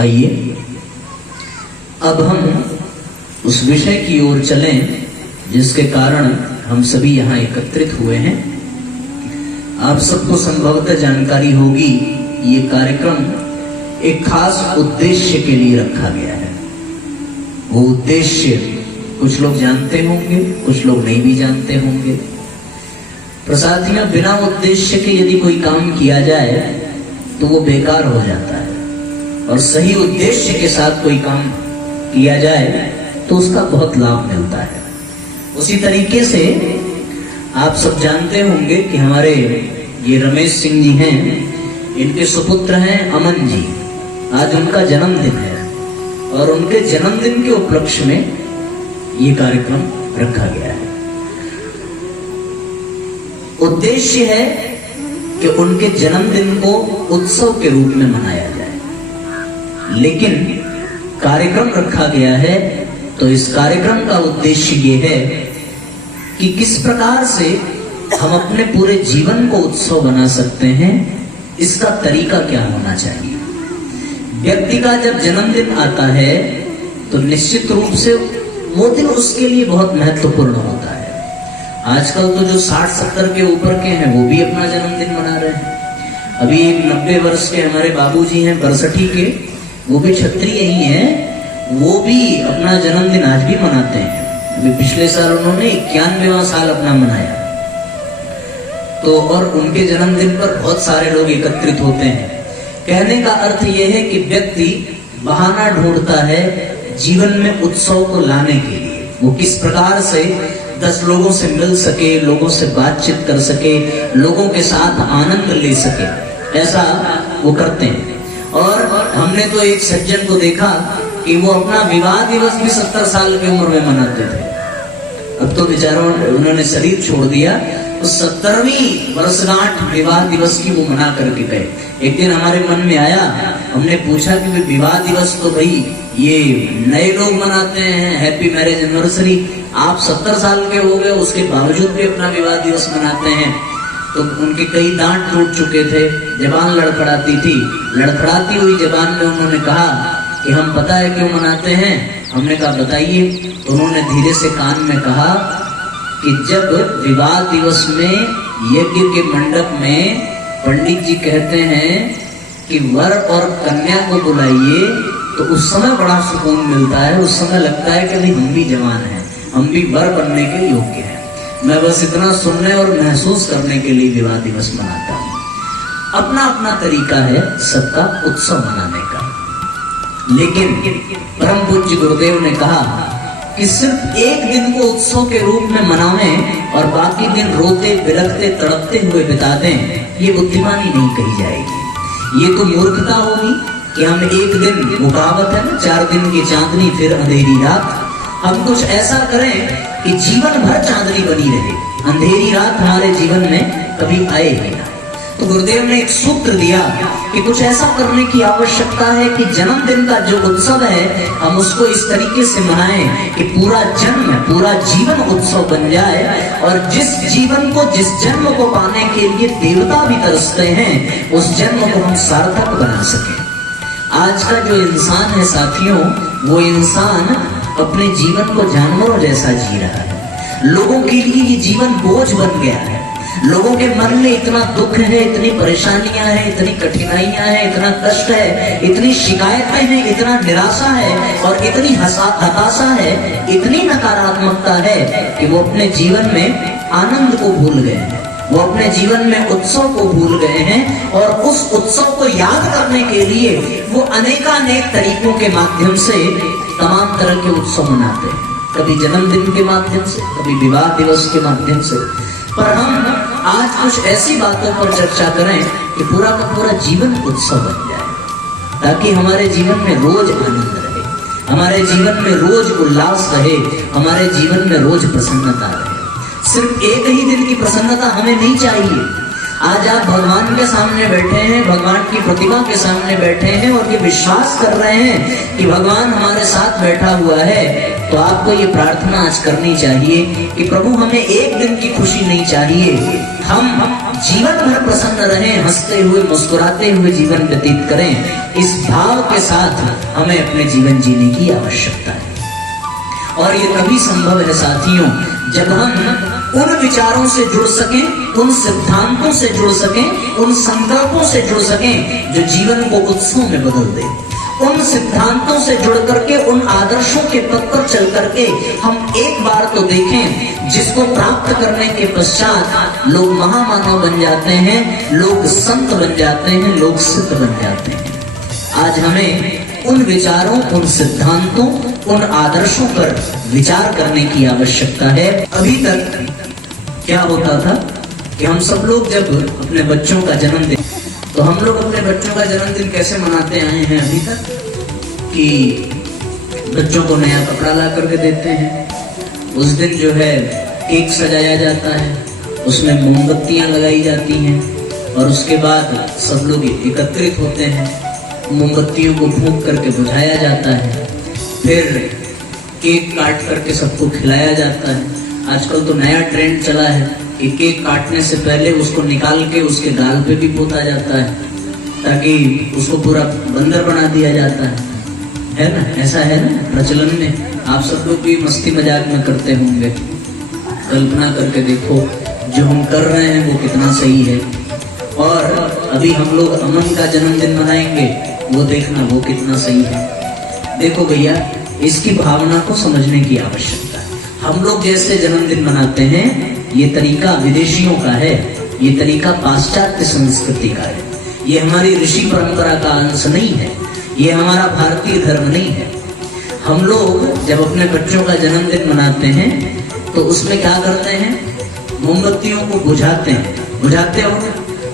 आइए अब हम उस विषय की ओर चलें जिसके कारण हम सभी यहाँ एकत्रित हुए हैं। आप सबको संभवतः जानकारी होगी, ये कार्यक्रम एक खास उद्देश्य के लिए रखा गया है। वो उद्देश्य कुछ लोग जानते होंगे, कुछ लोग नहीं भी जानते होंगे। प्रसादियां बिना उद्देश्य के यदि कोई काम किया जाए तो वो बेकार हो जाता है, और सही उद्देश्य के साथ कोई काम किया जाए तो उसका बहुत लाभ मिलता है। उसी तरीके से आप सब जानते होंगे कि हमारे ये रमेश सिंह जी हैं, इनके सुपुत्र हैं अमन जी। आज उनका जन्मदिन है और उनके जन्मदिन के उपलक्ष्य में ये कार्यक्रम रखा गया है। उद्देश्य है कि उनके जन्मदिन को उत्सव के रूप में मनाया जाए, लेकिन कार्यक्रम रखा गया है तो इस कार्यक्रम का उद्देश्य ये है कि किस प्रकार से हम अपने पूरे जीवन को उत्सव बना सकते हैं, इसका तरीका क्या होना चाहिए। व्यक्ति का जब जन्मदिन आता है तो निश्चित रूप से वो दिन उसके लिए बहुत महत्वपूर्ण होता है। आजकल तो जो 60-70 के ऊपर के हैं वो भी अपना जन्मदिन मना रहे हैं। अभी एक 90 वर्ष के हमारे बाबूजी हैं बरसठी के, वो भी क्षत्रिय ही हैं, वो भी अपना जन्मदिन आज भी मनाते हैं। अभी पिछले साल उन्होंने 91वां साल अपना मनाया। तो और उनके जन्मदिन पर बहुत सारे लोग एकत्रित होते हैं। कहने का अर्थ यह है कि व्यक्ति बहाना ढूंढता है जीवन में उत्सव को लाने के लिए। वो किस प्रकार से 10 लोगों से मिल सके, लोगों से बातचीत कर सके, लोगों के साथ आनंद ले सके, ऐसा वो करते हैं। और हमने तो एक सज्जन को देखा कि वो अपना विवाह दिवस भी 70 साल की उम्र में मनाते थे। अब तो बेचारों उन्होंने शरीर छोड़ दिया, तो 70वीं वर्षगांठ विवाह दिवस की वो मना करके गए। एक दिन हमारे मन में आया, हमने पूछा कि विवाह दिवस तो भाई ये नए लोग मनाते हैं, हैप्पी मैरिज एनिवर्सरी, आप 70 साल के हो गए उसके बावजूद भी अपना विवाह दिवस मनाते हैं। तो उनके कई दांत टूट चुके थे, जबान लड़खड़ाती थी। लड़खड़ाती हुई जबान में उन्होंने कहा कि हम पता है क्यों मनाते हैं। हमने कहा बताइए। तो उन्होंने धीरे से कान में कहा कि जब विवाह दिवस में यज्ञ के मंडप में पंडित जी कहते हैं कि वर और कन्या को बुलाइए, तो उस समय बड़ा सुकून मिलता है। उस समय लगता है कि नहीं हम भी जवान हैं, हम भी वर बनने के योग्य हैं। मैं बस इतना सुनने और महसूस करने के लिए विवाह दिवस मनाता हूँ। अपना अपना तरीका है सबका उत्सव मनाने का, लेकिन परम पूज्य गुरुदेव ने कहा कि सिर्फ एक दिन को उत्सव के रूप में मनावें और बाकी दिन रोते बिलखते तड़पते हुए बिता दें, ये बुद्धिमानी नहीं कही जाएगी। ये तो मूर्खता होगी कि हम एक दिन, वो कहावत है ना, 4 दिन की चांदनी फिर अंधेरी रात, हम कुछ ऐसा करें कि जीवन भर चांदनी बनी रहे, अंधेरी रात हमारे जीवन में कभी आए ही ना। तो गुरुदेव ने एक सूत्र दिया कि कुछ ऐसा करने की आवश्यकता है कि जन्मदिन का जो उत्सव है हम उसको इस तरीके से मनाएं कि पूरा जन्म, पूरा जीवन उत्सव बन जाए, और जिस जीवन को, जिस जन्म को पाने के लिए देवता भी तरसते हैं, उस जन्म को हम सार्थक बना सकें। आज का जो इंसान है साथियों, वो इंसान अपने जीवन को जानवरों जैसा जी रहा है। लोगों के लिए ये जीवन बोझ बन गया है। लोगों के मन में इतना दुख है, इतनी परेशानियां हैं, इतनी कठिनाइयां हैं, इतना कष्ट है, इतनी शिकायतें हैं, इतना निराशा है और इतनी हताशा है, इतनी नकारात्मकता है कि वो अपने जीवन में आनंद को भूल गए हैं, वो अपने जीवन में उत्सव को भूल गए हैं। और उस उत्सव को याद करने के लिए वो अनेकानेक तरीकों के माध्यम से तमाम तरह के उत्सव मनाते हैं, कभी जन्मदिन के माध्यम से, कभी विवाह दिवस के माध्यम से। पर हम आज कुछ ऐसी बातों पर चर्चा करें कि पूरा का पूरा जीवन उत्सव बन जाए, ताकि हमारे जीवन में रोज आनंद रहे, हमारे जीवन में रोज उल्लास रहे, हमारे जीवन में रोज प्रसन्नता रहे। सिर्फ एक ही दिन की प्रसन्नता हमें नहीं चाहिए। आज आप भगवान के सामने बैठे हैं, भगवान की प्रतिमा के सामने बैठे हैं और ये विश्वास कर रहे हैं कि भगवान हमारे साथ बैठा हुआ है, तो आपको ये प्रार्थना आज करनी चाहिए कि प्रभु हमें एक दिन की खुशी नहीं चाहिए, हम जीवन भर प्रसन्न रहें, हंसते हुए मुस्कुराते हुए जीवन व्यतीत करें। इस भाव के साथ हमें अपने जीवन जीने की आवश्यकता है। और ये तभी संभव है साथियों, जब हम उन विचारों से जुड़ सकें, उन सिद्धांतों से जुड़ सकें, उन संकल्पों से जुड़ सकें जो जीवन को उत्सव में बदल दे। उन सिद्धांतों से जुड़ करके, उन आदर्शों के पथ पर चल करके हम एक बार तो देखें, जिसको प्राप्त करने के पश्चात लोग महामानव बन जाते हैं, लोग संत बन जाते हैं, लोग सिद्ध बन जाते हैं। आज हमें उन विचारों, उन सिद्धांतों, उन आदर्शों पर विचार करने की आवश्यकता है। अभी तक क्या होता था कि हम सब लोग जब अपने बच्चों का जन्मदिन, तो हम लोग अपने बच्चों का जन्मदिन कैसे मनाते आए हैं अभी तक कि बच्चों को नया कपड़ा ला करके देते हैं, उस दिन जो है केक सजाया जाता है, उसमें मोमबत्तियां लगाई जाती हैं और उसके बाद सब लोग एकत्रित होते हैं, मोमबत्तियों को फूंक करके बुझाया जाता है, फिर केक काट करके सबको खिलाया जाता है। आजकल तो नया ट्रेंड चला है कि केक काटने से पहले उसको निकाल के उसके गाल पे भी पोता जाता है, ताकि उसको पूरा बंदर बना दिया जाता है ना? ऐसा है ना प्रचलन में। आप सब लोग भी मस्ती मजाक में करते होंगे। कल्पना करके देखो, जो हम कर रहे हैं वो कितना सही है, और अभी हम लोग अमन का जन्मदिन मनाएंगे, वो देखना वो कितना सही है। देखो भैया, इसकी भावना को समझने की आवश्यकता है। हम लोग जैसे जन्मदिन मनाते हैं, ये तरीका विदेशियों का है, ये तरीका पाश्चात्य संस्कृति का है, ये हमारी ऋषि परंपरा का अंश नहीं है, ये हमारा भारतीय धर्म नहीं है। हम लोग जब अपने बच्चों का जन्मदिन मनाते हैं तो उसमें क्या करते हैं, मोमबत्तियों को बुझाते हैं, बुझाते हो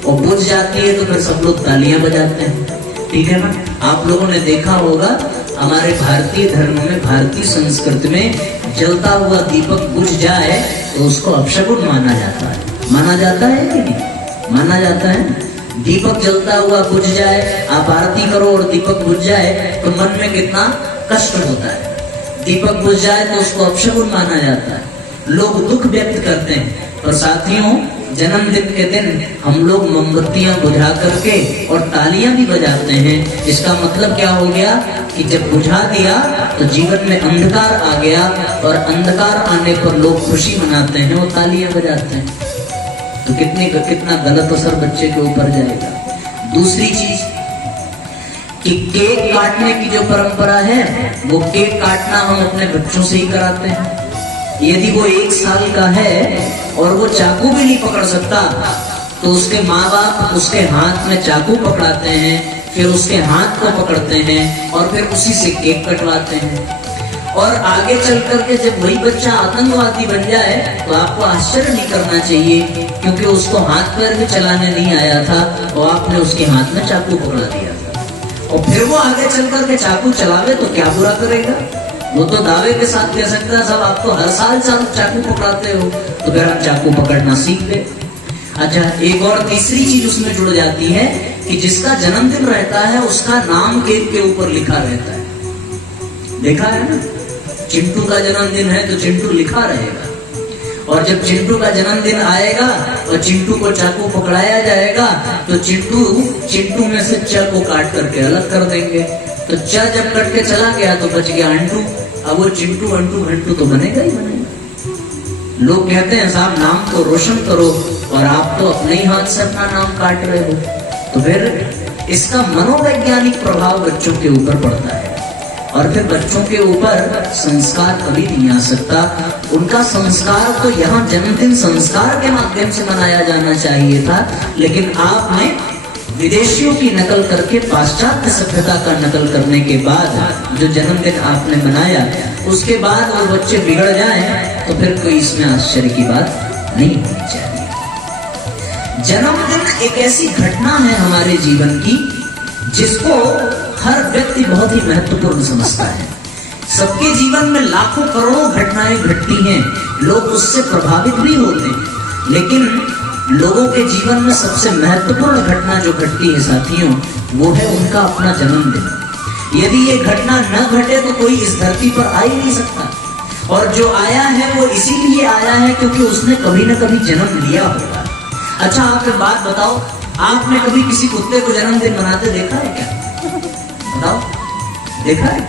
और बुझ जाती है तो फिर सब लोग तालियां बजाते हैं, ठीक है ना? आप लोगों ने देखा होगा हमारे भारतीय धर्म में, भारतीय संस्कृति में जलता हुआ दीपक बुझ जाए तो उसको अपशकुन माना जाता है। माना जाता है कि नहीं? माना जाता है। दीपक जलता हुआ बुझ जाए, आप आरती करो और दीपक बुझ जाए तो मन में कितना कष्ट होता है। दीपक बुझ जाए तो उसको अपशकुन माना जाता है, लोग दुख व्यक्त करते हैं। और साथियों, जन्मदिन के दिन हम लोग मोमबत्तियां बुझा करके और तालियां भी बजाते हैं। इसका मतलब क्या हो गया कि जब बुझा दिया तो जीवन में अंधकार आ गया, और अंधकार आने पर लोग खुशी मनाते हैं और तालियां बजाते हैं। तो कितना गलत असर बच्चे के ऊपर जाएगा। दूसरी चीज कि केक काटने की जो परंपरा है, वो केक काटना हम अपने बच्चों से ही कराते हैं। यदि वो 1 साल का है और वो चाकू भी नहीं पकड़ सकता, तो उसके माँ बाप उसके हाथ में चाकू पकड़ाते हैं, फिर उसके हाथ को पकड़ते हैं और फिर उसी से केक कटवाते हैं। और आगे चल करके जब वही बच्चा आतंकवादी बन जाए तो आपको आश्चर्य नहीं करना चाहिए, क्योंकि उसको हाथ पैर भी चलाने नहीं आया था और आपने उसके हाथ में चाकू पकड़ा दिया था। और फिर वो आगे चल करके चाकू चलावे तो क्या बुरा करेगा? वो तो दावे के साथ कह सकता है, सब आप तो हर साल चाकू पकड़ाते हो, तो फिर आप चाकू पकड़ना सीख ले। अच्छा, एक और तीसरी चीज उसमें जुड़ जाती है कि जिसका जन्मदिन रहता है उसका नाम केक के ऊपर लिखा रहता है। देखा है ना? चिंटू का जन्मदिन है तो चिंटू लिखा रहेगा, और जब चिंटू का जन्मदिन आएगा और चिंटू को चाकू पकड़ाया जाएगा तो चिंटू में से च को काट करके अलग कर देंगे। तो च जब कट के चला गया तो बच गया अंटू। अब वो चिंटू अंटू घंटू तो बनेगा ही बनेगा। लोग कहते हैं साहब नाम तो रोशन करो, और आप तो अपने ही हाथ से अपना नाम काट रहे हो। तो फिर इसका मनोवैज्ञानिक प्रभाव बच्चों के ऊपर पड़ता है, और फिर बच्चों के ऊपर संस्कार कभी नहीं आ सकता। उनका संस्कार तो यहाँ जन्मदिन संस्कार के माध्यम से मनाया जाना चाहिए था, लेकिन आपने विदेशियों की नकल करके, पाश्चात्य सभ्यता का नकल करने के बाद जो जन्मदिन आपने मनाया, उसके बाद वो बच्चे बिगड़ जाएं तो फिर कोई इसमें आश्चर्य की बात नहीं होनी चाहिए। जन्मदिन एक ऐसी घटना है हमारे जीवन की जिसको हर व्यक्ति बहुत ही महत्वपूर्ण समझता है। सबके जीवन में लाखों करोड़ों घटनाएं घटती हैं, लोग उससे प्रभावित भी होते हैं, लेकिन लोगों के जीवन में सबसे महत्वपूर्ण घटना जो घटती है साथियों, वो है उनका अपना जन्मदिन। यदि ये घटना न घटे तो कोई इस धरती पर आ ही नहीं सकता, और जो आया है वो इसीलिए आया है क्योंकि उसने कभी न कभी जन्म लिया होगा। अच्छा, आप एक बात बताओ, आपने कभी किसी कुत्ते को जन्मदिन मनाते देखा है क्या? बताओ, देखा है?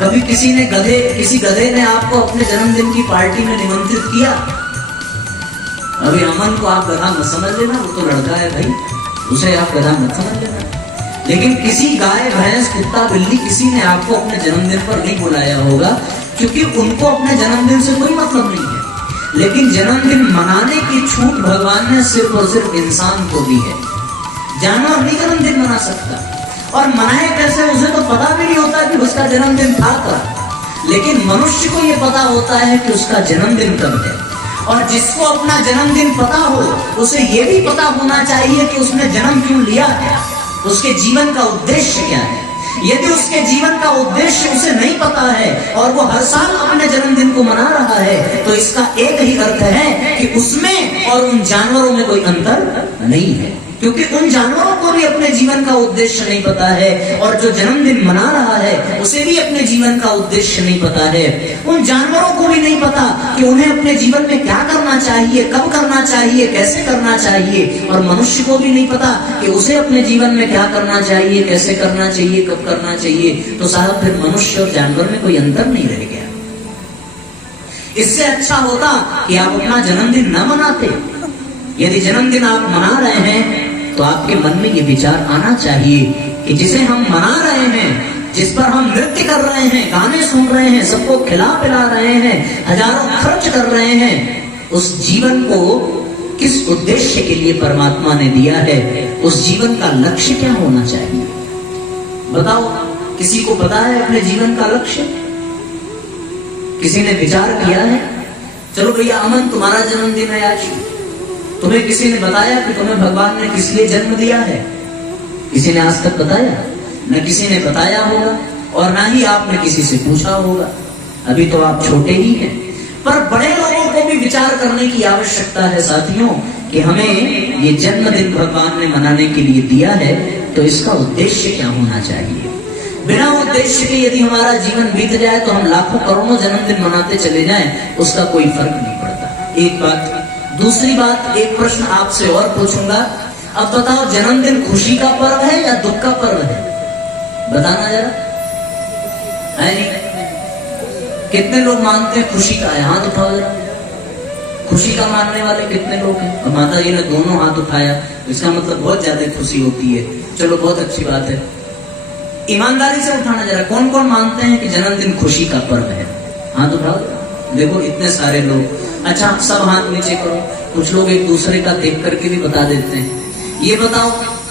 कभी किसी गधे ने आपको अपने जन्मदिन की पार्टी में निमंत्रित किया? अभी अमन को आप गधा मत समझ लेना, वो तो लड़का है भाई, उसे आप गधा मत समझ लेना। लेकिन किसी गाय, भैंस, कुत्ता, बिल्ली किसी ने आपको अपने जन्मदिन पर नहीं बुलाया होगा, क्योंकि उनको अपने जन्मदिन से कोई मतलब नहीं है। लेकिन जन्मदिन मनाने की छूट भगवान ने सिर्फ और सिर्फ इंसान को दी है। जानवर नहीं जन्मदिन मना सकता, और मनाए कैसे उसे तो पता भी नहीं होता कि उसका जन्मदिन था कब। लेकिन मनुष्य को यह पता होता है कि उसका जन्मदिन कब है, और जिसको अपना जन्मदिन पता हो उसे यह भी पता होना चाहिए कि उसने जन्म क्यों लिया है, उसके जीवन का उद्देश्य क्या है। यदि उसके जीवन का उद्देश्य उसे नहीं पता है और वो हर साल अपने जन्मदिन को मना रहा है, तो इसका एक ही अर्थ है कि उसमें और उन जानवरों में कोई अंतर नहीं है, क्योंकि उन जानवरों को भी अपने जीवन का उद्देश्य नहीं पता है, और जो जन्मदिन मना रहा है उसे भी अपने जीवन का उद्देश्य नहीं पता है। उन जानवरों को भी नहीं पता कि उन्हें अपने जीवन में क्या करना चाहिए, कब करना चाहिए, कैसे करना चाहिए, और मनुष्य को भी नहीं पता कि उसे अपने जीवन में क्या करना चाहिए, कैसे करना चाहिए, कब करना चाहिए। तो साहब फिर मनुष्य और जानवर में कोई अंतर नहीं रह गया। इससे अच्छा होता कि आप अपना जन्मदिन न मनाते। यदि जन्मदिन आप मना रहे हैं तो आपके मन में ये विचार आना चाहिए कि जिसे हम मना रहे हैं, जिस पर हम नृत्य कर रहे हैं, गाने सुन रहे हैं, सबको खिला पिला रहे हैं, हजारों खर्च कर रहे हैं, उस जीवन को किस उद्देश्य के लिए परमात्मा ने दिया है, उस जीवन का लक्ष्य क्या होना चाहिए? बताओ, किसी को पता है अपने जीवन का लक्ष्य? किसी ने विचार किया है? चलो भैया अमन, तुम्हारा जन्मदिन है आज, तुम्हें किसी ने बताया कि तुम्हें भगवान ने किस लिए जन्म दिया है? किसी ने आज तक बताया? न किसी ने बताया होगा, और ना ही आपने किसी से पूछा होगा। अभी तो आप छोटे ही हैं, पर बड़े लोगों को भी विचार करने की आवश्यकता है साथियों कि हमें ये जन्मदिन भगवान ने मनाने के लिए दिया है, तो इसका उद्देश्य क्या होना चाहिए। बिना उद्देश्य के यदि हमारा जीवन बीत जाए तो हम लाखों करोड़ों जन्मदिन मनाते चले जाएं, उसका कोई फर्क नहीं पड़ता। एक बात। दूसरी बात, एक प्रश्न आपसे और पूछूंगा। अब बताओ, जन्मदिन खुशी का पर्व है या दुख का पर्व है? बताना जरा, है नहीं? कितने लोग मानते हैं खुशी का है? हाथ उठाओ जरा। खुशी का मानने वाले कितने लोग हैं? और माता जी ने दोनों हाथ उठाया, इसका मतलब बहुत ज्यादा खुशी होती है। चलो, बहुत अच्छी बात है। ईमानदारी से उठाना जरा, कौन कौन मानते हैं कि जन्मदिन खुशी का पर्व है? हाथ उठाओ। देखो इतने सारे लोग। अच्छा, सब हाथ नीचे करो। कुछ लोग एक दूसरे का देख करके भी बता देते हैं। ये बताओ,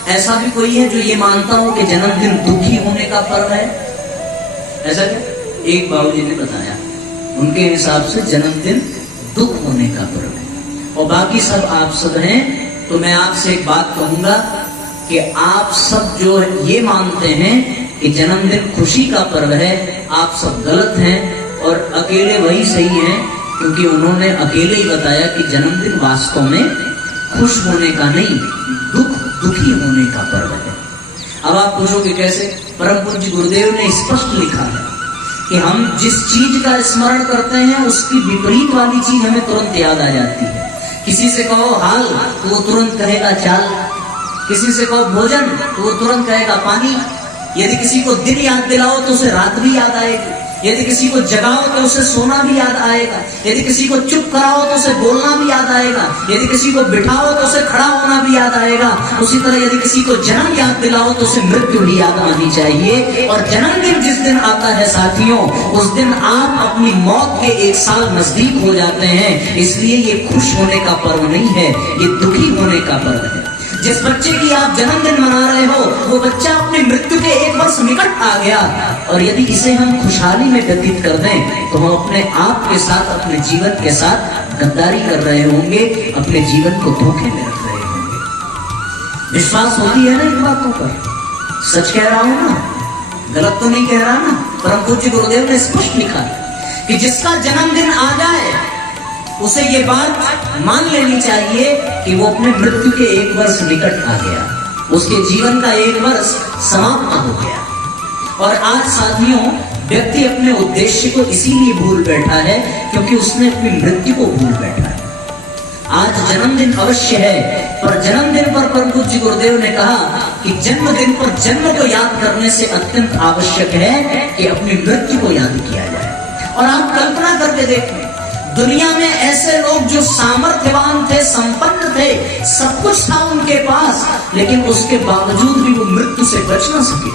ऐसा भी कोई है जो ये मानता हो कि जन्मदिन दुखी होने का पर्व है? ऐसा क्या? एक बाबूजी ने बताया, उनके हिसाब से जन्मदिन दुख होने का पर्व है, और बाकी सब आप सब हैं। तो मैं आपसे एक बात कहूंगा कि आप सब जो ये मानते हैं कि जन्मदिन खुशी का पर्व है, आप सब गलत हैं, और अकेले वही सही हैं, क्योंकि उन्होंने अकेले ही बताया कि जन्मदिन वास्तव में खुश होने का नहीं, दुखी होने का पर्व है। अब आप पूछोगे कैसे? परम पूज्य गुरुदेव ने स्पष्ट लिखा है कि हम जिस चीज का स्मरण करते हैं उसकी विपरीत वाली चीज हमें तुरंत याद आ जाती है। किसी से कहो हाल तो वो तुरंत कहेगा चाल, किसी से कहो भोजन तो वो तुरंत कहेगा पानी, यदि किसी को दिन याद दिलाओ तो उसे रात भी याद आएगी, यदि किसी को जगाओ तो उसे सोना भी याद आएगा, यदि किसी को चुप कराओ तो उसे बोलना भी याद आएगा, यदि किसी को बिठाओ तो उसे खड़ा होना भी याद आएगा। उसी तरह यदि किसी को जन्म याद दिलाओ तो उसे मृत्यु भी याद आनी चाहिए। और जन्मदिन जिस दिन आता है साथियों, उस दिन आप अपनी मौत के 1 साल नजदीक हो जाते हैं। इसलिए ये खुश होने का पर्व नहीं है, ये दुखी होने का पर्व है। जिस बच्चे की आप जन्मदिन मना रहे हो, वो बच्चा अपनी मृत्यु के 1 वर्ष निकट आ गया, और यदि इसे हम खुशहाली में व्यतीत कर दें तो हम अपने आप के साथ, अपने जीवन के साथ गद्दारी कर रहे होंगे, अपने जीवन को धोखे में रख रहे होंगे। विश्वास होती है ना इन बातों पर? सच कह रहा हूं ना, गलत तो नहीं कह रहा ना? परम पूज्य गुरुदेव ने स्पष्ट लिखा कि जिसका जन्मदिन आ जाए उसे ये बात मान लेनी चाहिए कि वो अपने मृत्यु के 1 वर्ष निकट आ गया, उसके जीवन का 1 वर्ष समाप्त हो गया। और आज साथियों, व्यक्ति अपने उद्देश्य को इसीलिए भूल बैठा है क्योंकि उसने अपनी मृत्यु को भूल बैठा है। आज जन्मदिन अवश्य है, पर जन्मदिन पर परम पूज्य गुरुदेव ने कहा कि जन्मदिन पर जन्म को याद करने से अत्यंत आवश्यक है कि अपनी मृत्यु को याद किया जाए। और आप कल्पना करके देखें, दुनिया में ऐसे लोग जो सामर्थ्यवान थे, संपन्न थे, सब कुछ था उनके पास, लेकिन उसके बावजूद भी वो मृत्यु से बच ना सके।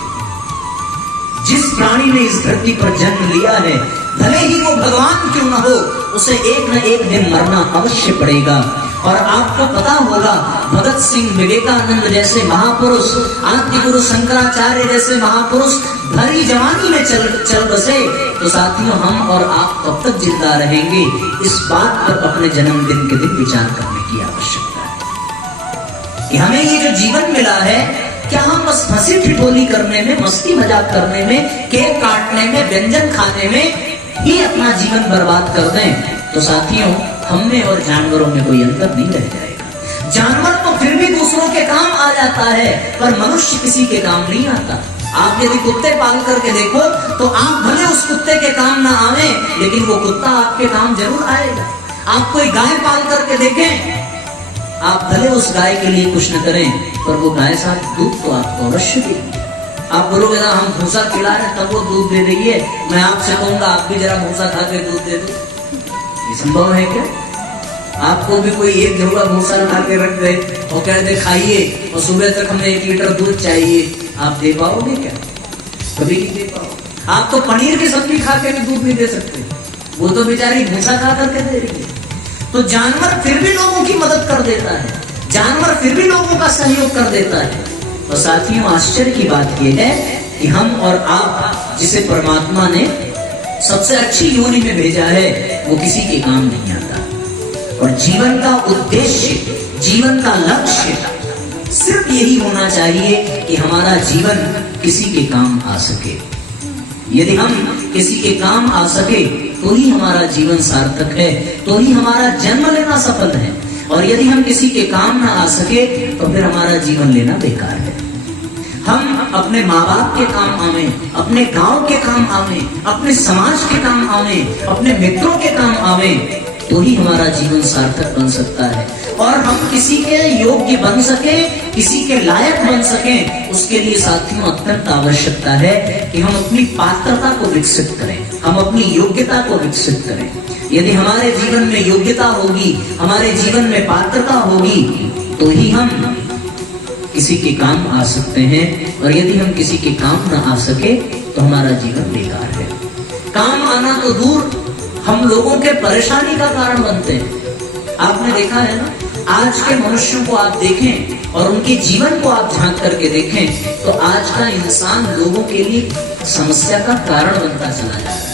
जिस प्राणी ने इस धरती पर जन्म लिया है, भले ही वो भगवान क्यों न हो, उसे एक न एक दिन मरना अवश्य पड़ेगा। और आपको पता होगा, भगत सिंह, विवेकानंद जैसे महापुरुष, आदि गुरु शंकराचार्य जैसे महापुरुष भरी जवानी में चल बसे, तो साथियों हम और आप कब तक जिंदा रहेंगे, इस बात पर अपने जन्मदिन के दिन विचार करने की आवश्यकता है कि हमें ये जो जीवन मिला है, क्या हम बस हंसी ठिठोली करने में, मस्ती मजाक करने में, केक काटने में, व्यंजन खाने में ही अपना जीवन बर्बाद कर दें? तो साथियों, हम में और जानवरों में कोई अंतर नहीं रह जाएगा। जानवर तो फिर भी दूसरों के काम आ जाता है, पर मनुष्य किसी के काम नहीं आता। आप यदि कुत्ते पाल करके देखो तो आप भले उस कुत्ते के काम ना आवे, लेकिन वो कुत्ता आपके काम जरूर आएगा। आप कोई गाय पाल करके देखें, आप भले उस गाय के लिए कुछ न करें, पर वो गाय साथ दूध तो आपको अवश्य देगी। आप बोलोगे ना हम भूसा खिला रहे तब वो दूध दे रही है, मैं आपसे कहूंगा आप भी जरा भूसा खा के दूध दे दो। ये संभव है क्या? आपको भी कोई 1 झोला भूसा ला के रख दे और कह दे खाइए और सुबह तक हमें 1 लीटर दूध चाहिए, आप दे पाओगे क्या? कभी नहीं दे पाओ। आप तो पनीर की सब्जी खा के भी दूध नहीं दे सकते, वो तो बेचारी भूसा खा करके दे रही है। तो जानवर फिर भी लोगों की मदद कर देता है, जानवर फिर भी लोगों का सहयोग कर देता है। और साथियों, आश्चर्य की बात यह है कि हम और आप, जिसे परमात्मा ने सबसे अच्छी योनि में भेजा है, वो किसी के काम नहीं आता। और जीवन का उद्देश्य, जीवन का लक्ष्य सिर्फ यही होना चाहिए कि हमारा जीवन किसी के काम आ सके। यदि हम किसी के काम आ सके तो ही हमारा जीवन सार्थक है, तो ही हमारा जन्म लेना सफल है। और यदि हम किसी के काम ना आ सके तो फिर हमारा जीवन लेना बेकार है। हम अपने माँ बाप के काम आवे, अपने गांव के काम आवे, अपने समाज के काम आवे, अपने मित्रों के काम आवे, तो ही हमारा जीवन सार्थक बन सकता है। और हम किसी के योग्य बन सके, किसी के लायक बन सके, उसके लिए साथियों अत्यंत आवश्यकता है कि हम अपनी पात्रता को विकसित करें, हम अपनी योग्यता को विकसित करें। यदि हमारे जीवन में योग्यता होगी, हमारे जीवन में पात्रता होगी, तो ही हम किसी के काम आ सकते हैं। और यदि हम किसी के काम न आ सके तो हमारा जीवन बेकार है। काम आना तो दूर, हम लोगों के परेशानी का कारण बनते हैं। आपने देखा है ना, आज के मनुष्यों को आप देखें और उनके जीवन को आप झांक करके देखें तो आज का इंसान लोगों के लिए समस्या का कारण बनता चला जा रहा है।